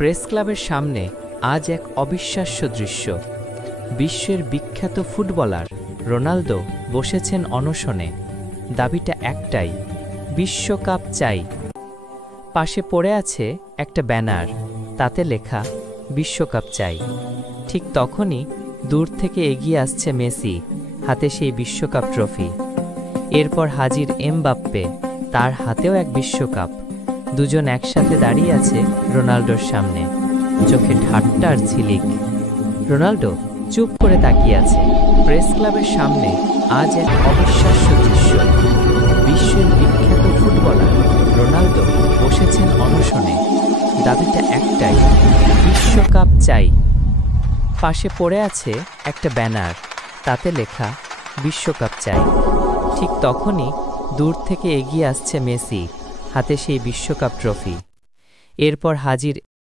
Press ক্লাবের সামনে আজ এক অবিশ্বাস্য দৃশ্য। বিশ্বের বিখ্যাত ফুটবলার রোনালদো বসেছেন অনশনে। দাবিটা একটাই, বিশ্বকাপ চাই। পাশে পড়ে আছে একটা ব্যানার, তাতে লেখা বিশ্বকাপ চাই। ঠিক তখনই দূর থেকে এগিয়ে আসছে মেসি, হাতে সেই বিশ্বকাপ ট্রফি। এরপর হাজির এমবাপ্পে, তার হাতেও এক বিশ্বকাপ। দুজন একসাথে দাঁড়িয়ে আছে রোনালদোর সামনে, চোখে ঠাট্টা আর ঝিলিক। রোনালদো চুপ করে তাকিয়ে আছে। প্রেস ক্লাবের সামনে আজ এক অবিশ্বাস্য দৃশ্য। বিশ্বের বিখ্যাত ফুটবলার রোনালদো বসেছেন অনশনে। দাবিটা একটাই, বিশ্বকাপ চাই। পাশে পড়ে আছে একটা ব্যানার, তাতে লেখা বিশ্বকাপ চাই। ঠিক তখনই দূর থেকে এগিয়ে আসছে মেসি, হাতে সেই বিশ্বকাপ ট্রফি। এরপর হাজির